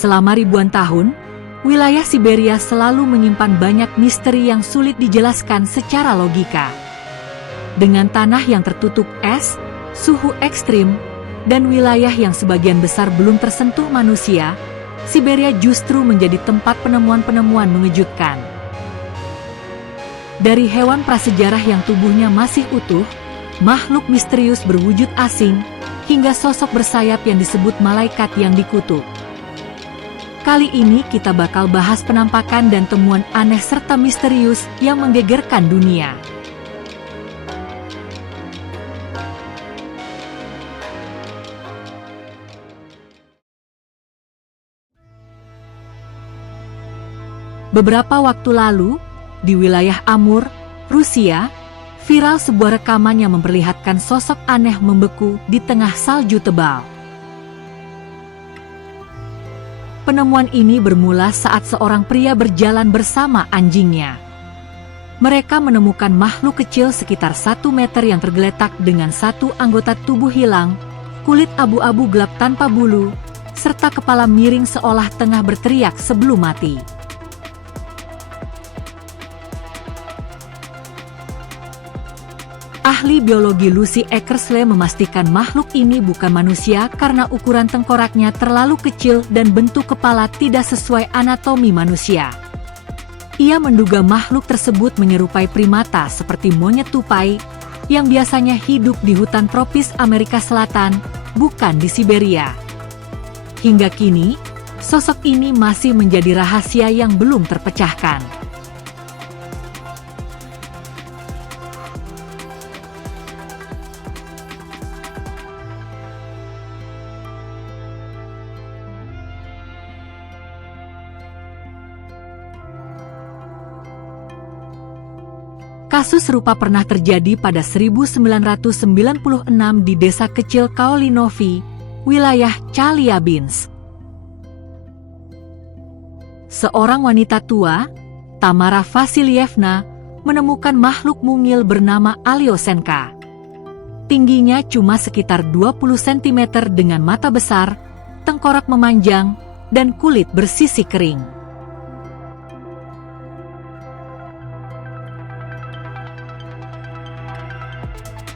Selama ribuan tahun, wilayah Siberia selalu menyimpan banyak misteri yang sulit dijelaskan secara logika. Dengan tanah yang tertutup es, suhu ekstrim, dan wilayah yang sebagian besar belum tersentuh manusia, Siberia justru menjadi tempat penemuan-penemuan mengejutkan. Dari hewan prasejarah yang tubuhnya masih utuh, makhluk misterius berwujud asing, hingga sosok bersayap yang disebut malaikat yang dikutuk. Kali ini kita bakal bahas penampakan dan temuan aneh serta misterius yang menggegerkan dunia. Beberapa waktu lalu, di wilayah Amur, Rusia, viral sebuah rekaman yang memperlihatkan sosok aneh membeku di tengah salju tebal. Penemuan ini bermula saat seorang pria berjalan bersama anjingnya. Mereka menemukan makhluk kecil sekitar 1 meter yang tergeletak dengan satu anggota tubuh hilang, kulit abu-abu gelap tanpa bulu, serta kepala miring seolah tengah berteriak sebelum mati. Ahli biologi Lucy Eckersley memastikan makhluk ini bukan manusia karena ukuran tengkoraknya terlalu kecil dan bentuk kepala tidak sesuai anatomi manusia. Ia menduga makhluk tersebut menyerupai primata seperti monyet tupai, yang biasanya hidup di hutan tropis Amerika Selatan, bukan di Siberia. Hingga kini, sosok ini masih menjadi rahasia yang belum terpecahkan. Kasus serupa pernah terjadi pada 1996 di desa kecil Kaolinovi, wilayah Chelyabinsk. Seorang wanita tua, Tamara Vasilievna, menemukan makhluk mungil bernama Alyosenka. Tingginya cuma sekitar 20 cm dengan mata besar, tengkorak memanjang, dan kulit bersisi kering.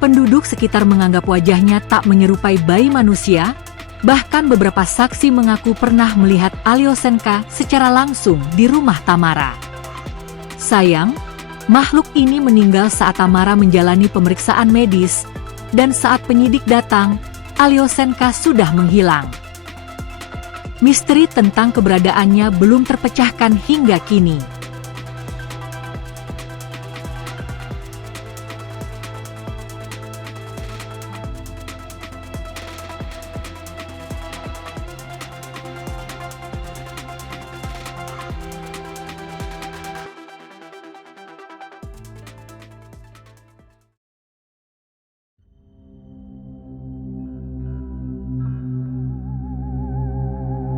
Penduduk sekitar menganggap wajahnya tak menyerupai bayi manusia, bahkan beberapa saksi mengaku pernah melihat Alyosenka secara langsung di rumah Tamara. Sayang, makhluk ini meninggal saat Tamara menjalani pemeriksaan medis, dan saat penyidik datang, Alyosenka sudah menghilang. Misteri tentang keberadaannya belum terpecahkan hingga kini.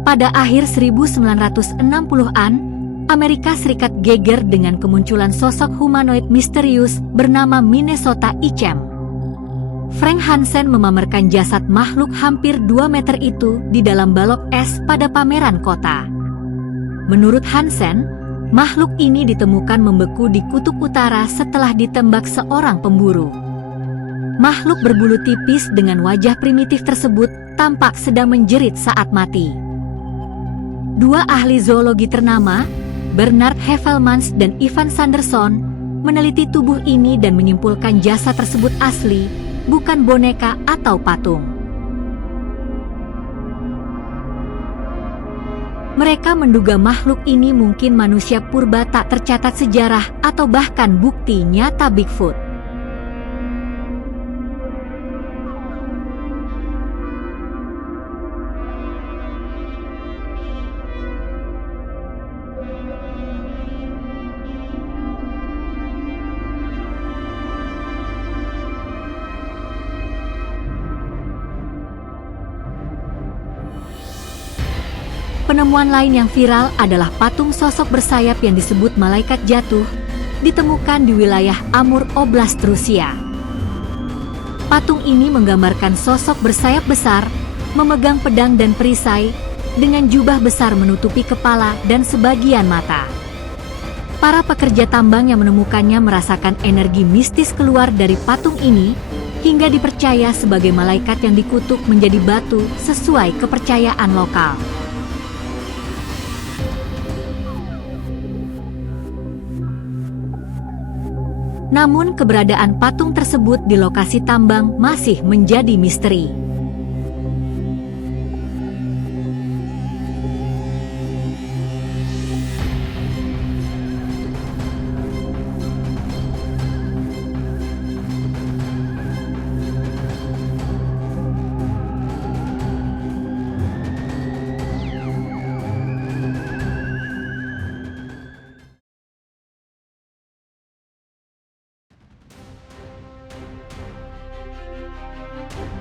Pada akhir 1960-an, Amerika Serikat geger dengan kemunculan sosok humanoid misterius bernama Minnesota Ichem. Frank Hansen memamerkan jasad makhluk hampir 2 meter itu di dalam balok es pada pameran kota. Menurut Hansen, makhluk ini ditemukan membeku di kutub utara setelah ditembak seorang pemburu. Makhluk berbulu tipis dengan wajah primitif tersebut tampak sedang menjerit saat mati. Dua ahli zoologi ternama, Bernard Heuvelmans dan Ivan Sanderson, meneliti tubuh ini dan menyimpulkan jasad tersebut asli, bukan boneka atau patung. Mereka menduga makhluk ini mungkin manusia purba tak tercatat sejarah atau bahkan bukti nyata Bigfoot. Penemuan lain yang viral adalah patung sosok bersayap yang disebut malaikat jatuh, ditemukan di wilayah Amur Oblast, Rusia. Patung ini menggambarkan sosok bersayap besar, memegang pedang dan perisai, dengan jubah besar menutupi kepala dan sebagian mata. Para pekerja tambang yang menemukannya merasakan energi mistis keluar dari patung ini, hingga dipercaya sebagai malaikat yang dikutuk menjadi batu sesuai kepercayaan lokal. Namun keberadaan patung tersebut di lokasi tambang masih menjadi misteri.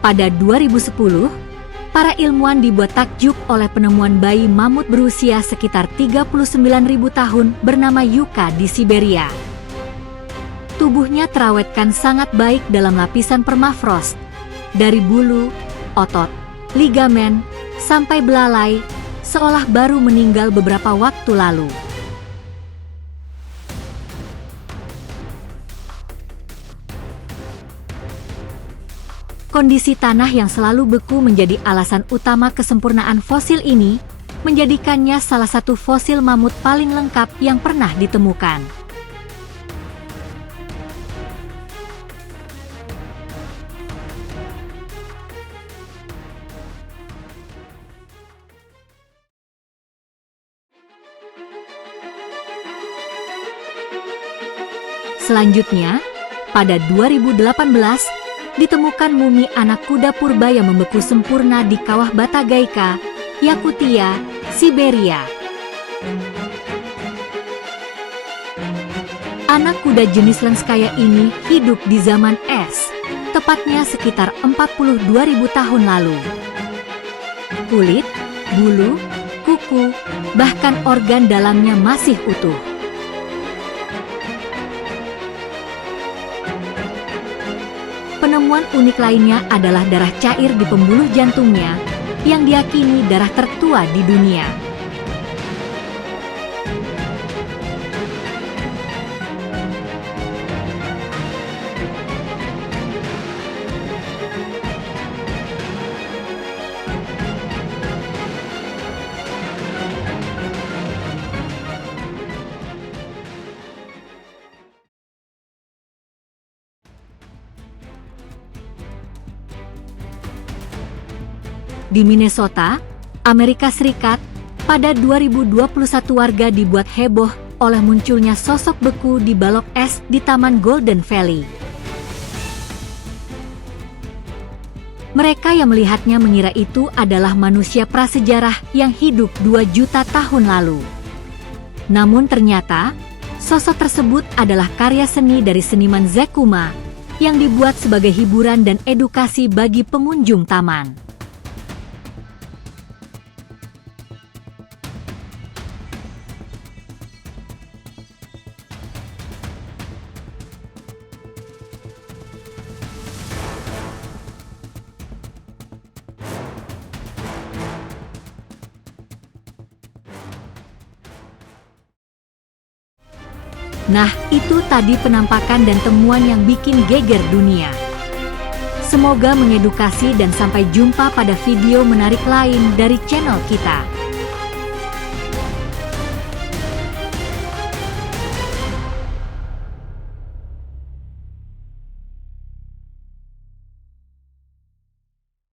Pada 2010, para ilmuwan dibuat takjub oleh penemuan bayi mamut berusia sekitar 39.000 tahun bernama Yuka di Siberia. Tubuhnya terawetkan sangat baik dalam lapisan permafrost, dari bulu, otot, ligamen, sampai belalai, seolah baru meninggal beberapa waktu lalu. Kondisi tanah yang selalu beku menjadi alasan utama kesempurnaan fosil ini, menjadikannya salah satu fosil mamut paling lengkap yang pernah ditemukan. Selanjutnya, pada 2018, ditemukan mumi anak kuda purba yang membeku sempurna di kawah Batagaika, Yakutia, Siberia. Anak kuda jenis Lenskaya ini hidup di zaman es, tepatnya sekitar 42.000 tahun lalu. Kulit, bulu, kuku, bahkan organ dalamnya masih utuh. Penemuan unik lainnya adalah darah cair di pembuluh jantungnya, yang diyakini darah tertua di dunia. Di Minnesota, Amerika Serikat, pada 2021 warga dibuat heboh oleh munculnya sosok beku di balok es di Taman Golden Valley. Mereka yang melihatnya mengira itu adalah manusia prasejarah yang hidup 2 juta tahun lalu. Namun ternyata, sosok tersebut adalah karya seni dari seniman Zekuma, yang dibuat sebagai hiburan dan edukasi bagi pengunjung taman. Nah, itu tadi penampakan dan temuan yang bikin geger dunia. Semoga mengedukasi dan sampai jumpa pada video menarik lain dari channel kita.